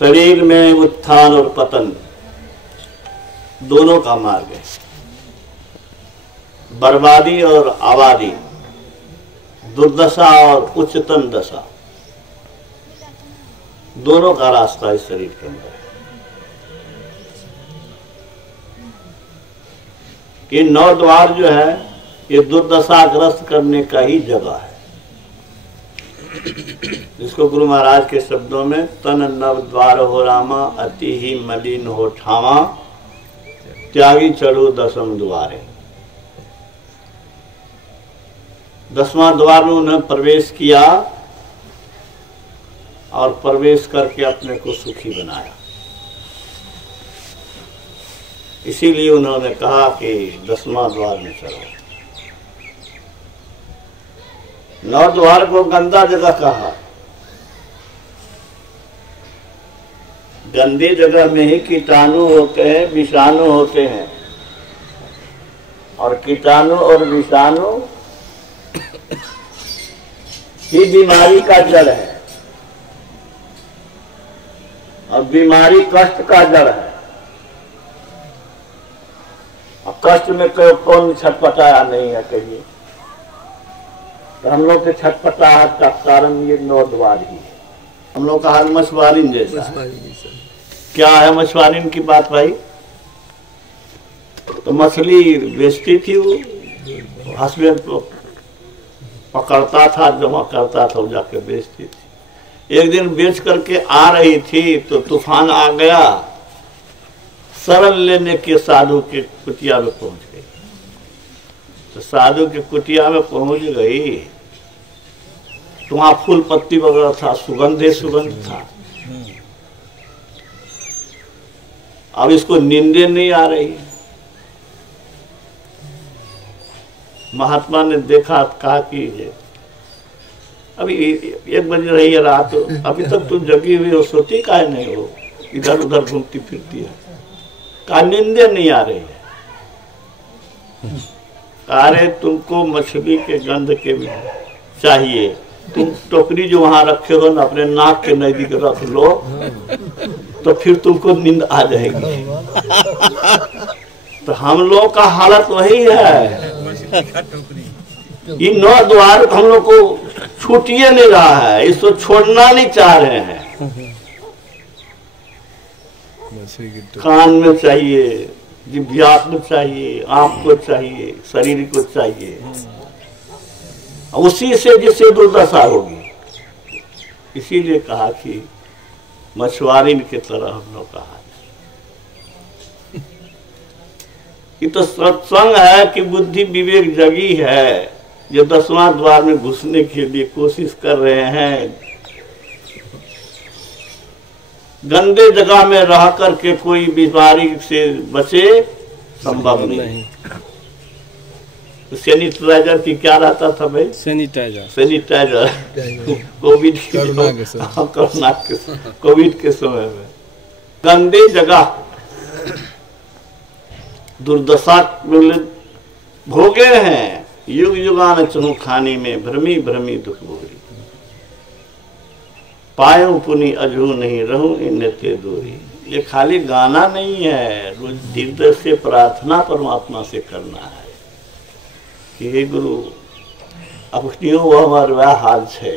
शरीर में उत्थान और पतन दोनों का मार्ग है, बर्बादी और आबादी, दुर्दशा और उच्चतम दशा, दोनों का रास्ता इस शरीर के अंदर है। ये 9 द्वार जो है ये दुर्दशाग्रस्त करने का ही जगह है, जिसको गुरु महाराज के शब्दों में तन नव द्वार हो रामा, अति ही मलिन हो ठामा, त्यागी चढ़ो 10वें द्वारे। 10वां द्वार में उन्होंने प्रवेश किया और प्रवेश करके अपने को सुखी बनाया। इसीलिए उन्होंने कहा कि 10वां द्वार में चलो। 9 द्वार को गंदा जगह कहा। गंदी जगह में ही कीटाणु होते हैं, विषाणु होते हैं, और कीटाणु और विषाणु ही बीमारी का जड़ है, और बीमारी कष्ट का जड़ है। अब कष्ट में कौन छटपटाया नहीं है कहिए? तो हम लोग के छटपटाहट का कारण ये 9 द्वार ही है। हम लोग का हाल मछुआरिन जैसा है। क्या है मछुआरिन की बात भाई? तो मछली बेचती थी, वो हस्बैंड को पकड़ता था, जमा करता था, जाके बेचती थी। एक दिन बेच करके आ रही थी तो तूफान आ गया, शरण लेने के साधु के कुटिया में पहुंच गई। तो साधु के कुटिया में पहुंच गई तो वहां फूल पत्ती वगैरह था, सुगंध था। अब इसको नींदें नहीं आ रही। महात्मा ने देखा, कहा कि अभी 1 बज रही है रात, अभी तक तुम जगी हुई हो, सोती काहे नहीं हो, इधर उधर घूमती फिरती है? कहा नींदें नहीं आ रही है। अरे तुमको मछली के गंध के चाहिए, तुम टोकरी जो वहां रखे हो ना अपने नाक के नजदीक रख लो, तो फिर तुमको नींद आ जाएगी। तो हम लोग का हालत वही है। ये 9 द्वार हम लोग को छूटिए नहीं रहा है, इसको छोड़ना नहीं चाह रहे हैं। कान में चाहिए, जिह्वा को चाहिए, आंख को चाहिए, शरीर को चाहिए, उसी से जिससे दुर्दशा होगी। इसीलिए कहा कि मछुआरिन की तरह हम लोग कहा। ये तो सत्संग है कि बुद्धि विवेक जगी है, जो 10वां द्वार में घुसने के लिए कोशिश कर रहे हैं। गंदे जगह में रह करके कोई बीमारी से बचे संभव नहीं। तो सैनिटाइजर की क्या रहता था भाई? सैनिटाइजर कोविड के समय में गंदे जगह दुर्दशा भोगे हैं। युग युगान चनु खानी में भ्रमी भ्रमी दुख भोगी, पायो पुनि अजू नहीं रहूं इन्नते दूरी। ये खाली गाना नहीं है, रोज धीरज से प्रार्थना परमात्मा से करना है कि हे गुरु अपनी वो हमारे वह हाल है,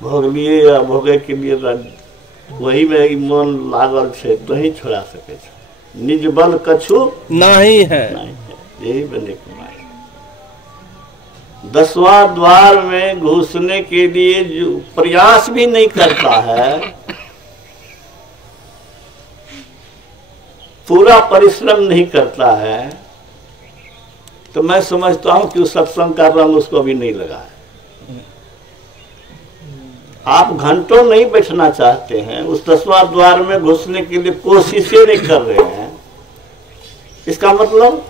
भोग लिए या भोगे के लिए वही में मन लागल है, तो ही छोड़ा सके। निज बल कछु नहीं है, यही बने कुमार। 10वां द्वार में घुसने के लिए जो प्रयास भी नहीं करता है, पूरा परिश्रम नहीं करता है, तो मैं समझता हूं कि उस सत्संग का रंग उसको अभी नहीं लगा है। आप घंटों नहीं बैठना चाहते हैं, उस 10वां द्वार में घुसने के लिए कोशिशें नहीं कर रहे हैं, इसका मतलब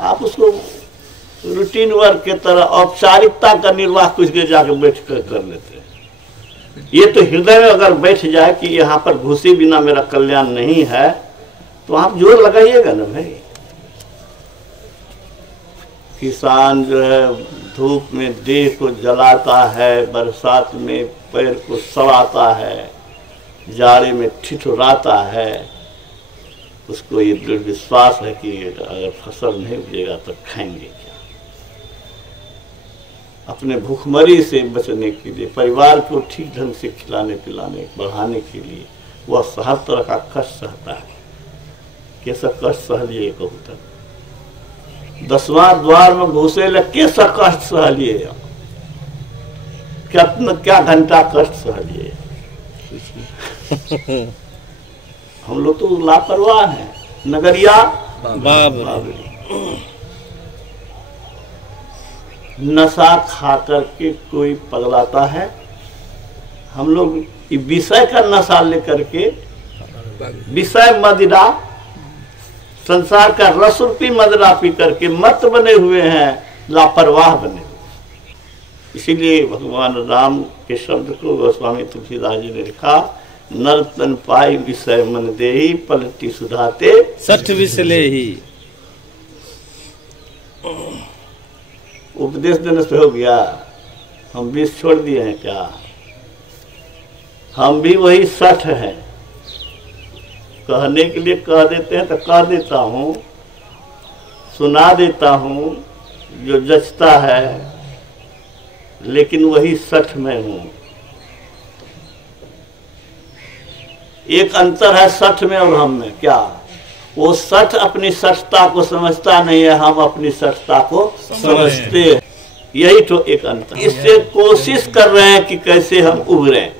आप उसको रूटीन वर्क के तरह औपचारिकता का निर्वाह कुछ देर जाकर बैठ कर लेते हैं। ये तो हृदय में अगर बैठ जाए कि यहाँ पर घुसे बिना मेरा कल्याण नहीं है, तो आप जोर लगाइएगा ना भाई। किसान जो है धूप में देह को जलाता है, बरसात में पैर को सड़ाता है, जाड़े में ठिठुराता है, उसको ये दृढ़ विश्वास है कि अगर फसल नहीं उपजेगा तो खाएंगे क्या। अपने भूखमरी से बचने के लिए, परिवार को ठीक ढंग से खिलाने पिलाने बढ़ाने के लिए वह हर तरह का कष्ट सहता है। कैसा कष्ट सह लिए कहूँ तक 10वां द्वार में घुसे लग कैसा कष्ट सह लिए, क्या घंटा कष्ट सह लिए। हम लोग तो लापरवाह हैं, नगरिया बाबरी। नशा खा करके कोई पगलाता है, हम लोग विषय का नशा लेकर के, विषय मदिरा, संसार का रस रूपी मदिरा पी करके मत बने हुए हैं, लापरवाह बने हुए। इसीलिए भगवान राम के शब्द को गोस्वामी तुलसीदास जी ने लिखा, नर तन पाई विषय मन देही, पलटी सुधाते 60 विषले ही। उपदेश देने से हो गया, हम 20 छोड़ दिए हैं क्या? हम भी वही 60 हैं। कहने के लिए कह देते हैं तो कह देता हूँ, सुना देता हूँ जो जचता है, लेकिन वही 60 में हूँ। एक अंतर है 60 में और हम में। क्या? वो 60 अपनी 60ता को समझता नहीं है, हम अपनी 60ता को समझते हैं। यही तो एक अंतर। इससे कोशिश कर रहे हैं कि कैसे हम उभरें।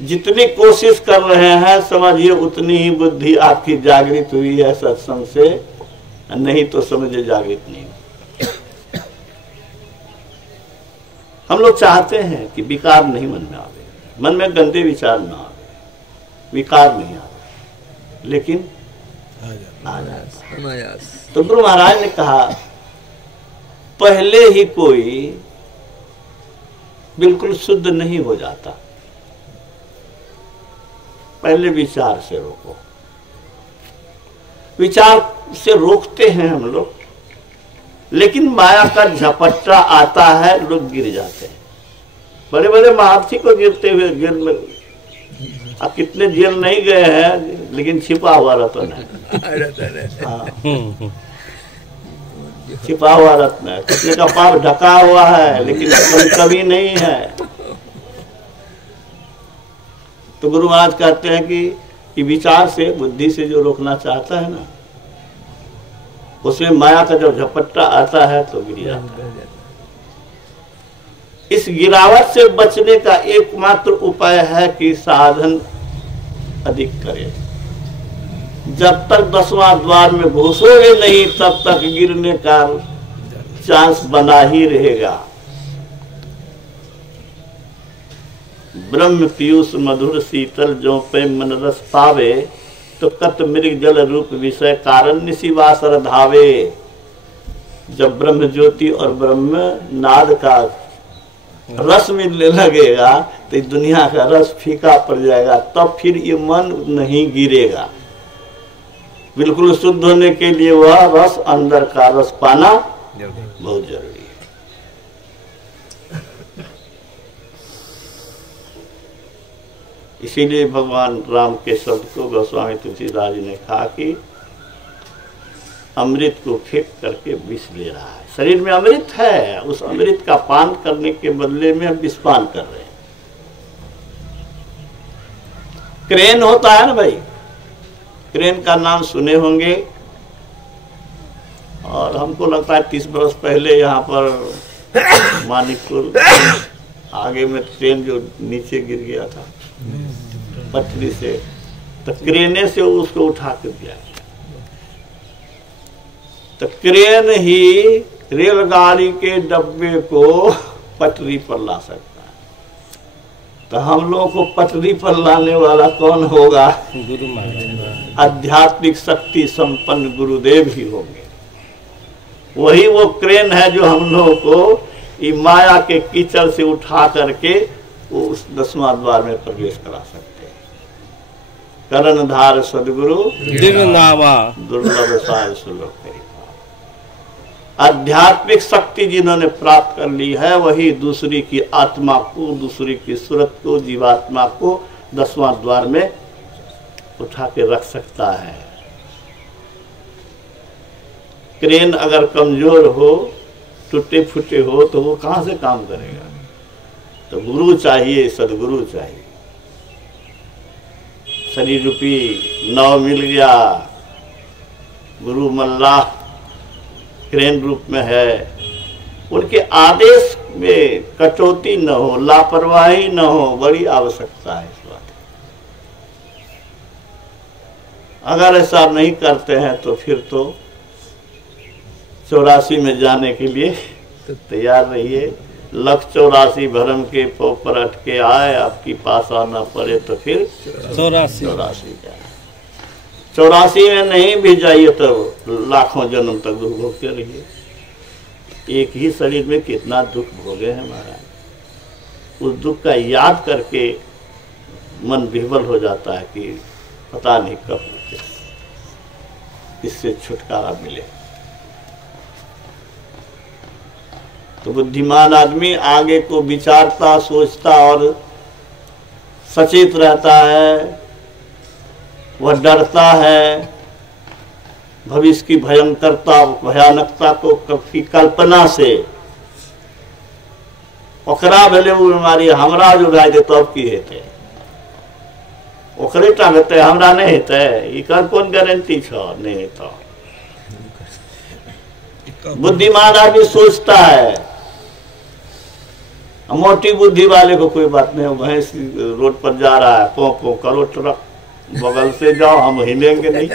जितनी कोशिश कर रहे हैं समझिए उतनी ही बुद्धि आपकी जागृत हुई है सत्संग से, नहीं तो समझिए जागृत नहीं। हम लोग चाहते हैं कि विकार नहीं मन में आवे, मन में गंदे विचार ना आवे, विकार नहीं आवे, लेकिन आ जाता। तो गुरु महाराज ने कहा पहले ही कोई बिल्कुल शुद्ध नहीं हो जाता, पहले विचार से रोको। विचार से रोकते हैं हम लोग, लेकिन माया का झपट्टा आता है, लोग गिर जाते हैं। बड़े बड़े महारथी को गिरते हुए अब कितने जेल नहीं गए हैं, लेकिन छिपा हुआ रत्न है। हाँ। छिपा हुआ रत्न है, कितने का पाप ढका हुआ है, लेकिन कभी नहीं है। तो गुरु महाराज कहते हैं कि विचार से, बुद्धि से जो रोकना चाहता है ना, उसमें माया का जब झपट्टा आता है तो गिर जाता है। इस गिरावट से बचने का एकमात्र उपाय है कि साधन अधिक करें। जब तक 10वां द्वार में घुसोगे नहीं, तब तक गिरने का चांस बना ही रहेगा। ब्रह्म पीयूष मधुर शीतल जो पे मन रस पावे, तो कत मृग जल रूप विषय कारण निशिवासर धावे। जब ब्रह्म ज्योति और ब्रह्म नाद का रस मिलने लगेगा तो दुनिया का रस फीका पड़ जाएगा, तब फिर ये मन नहीं गिरेगा। बिल्कुल शुद्ध होने के लिए वह रस, अंदर का रस पाना बहुत जरूरी है। इसीलिए भगवान राम के शब्द को गोस्वामी तुलसीदास जी ने कहा कि अमृत को फेंक करके विष ले रहा है। शरीर में अमृत है, उस अमृत का पान करने के बदले में हम विषपान कर रहे हैं। क्रेन होता है ना भाई, क्रेन का नाम सुने होंगे, और हमको लगता है 30 बरस पहले यहाँ पर मानिकपुर आगे में ट्रेन जो नीचे गिर गया था पटरी से, तो क्रेने से उसको उठा कर दिया। तो क्रेन ही रेलगाड़ी के डब्बे को पटरी पर ला सकता है। तो हम लोगों को पटरी पर लाने वाला कौन होगा? गुरु महाराज। आध्यात्मिक शक्ति संपन्न गुरुदेव ही होंगे। वही वो क्रेन है जो हम लोगों को ये माया के कीचड़ से उठा करके वो उस 10वां द्वार में प्रवेश करा सकते हैं। करणधार सदगुरु दुर्लभ सार सुलभ। आध्यात्मिक शक्ति जिन्होंने प्राप्त कर ली है वही दूसरी की आत्मा को, दूसरी की सूरत को, जीवात्मा को 10वां द्वार में उठा के रख सकता है। क्रेन अगर कमजोर हो, टूटे फूटे हो, तो वो कहां से काम करेगा? तो गुरु चाहिए, सदगुरु चाहिए। शरीर रूपी नाव मिल गया, गुरु मल्लाह क्रेन रूप में है, उनके आदेश में कटौती न हो, लापरवाही न हो, बड़ी आवश्यकता है इस बात। अगर ऐसा नहीं करते हैं तो फिर तो 84 में जाने के लिए तैयार रहिए। 184 भरम के पर अटके आए, आपकी पास आना पड़े तो फिर 84 जाए। 84 में नहीं भी जाइए तो लाखों जन्म तक दुख भोगते रहिए। एक ही शरीर में कितना दुख भोगे हैं महाराज। उस दुख का याद करके मन विह्वल हो जाता है कि पता नहीं कब इससे छुटकारा मिले। तो बुद्धिमान आदमी आगे को विचारता, सोचता और सचेत रहता है। वह डरता है भविष्य की भयंकरता, भयानकता को की कल्पना से। ओकरा भले वो बीमारी हमरा जो भाई दे तब की हेते, ओकरे टा हेते, हमरा नहीं हेते। इकर कौन गारंटी छ? नहीं हेता। बुद्धिमान आदमी सोचता है। मोटी बुद्धि वाले को कोई बात नहीं, भैंस रोड पर जा रहा है, पो पो करो, ट्रक बगल से जाओ, हम हिलेंगे नहीं।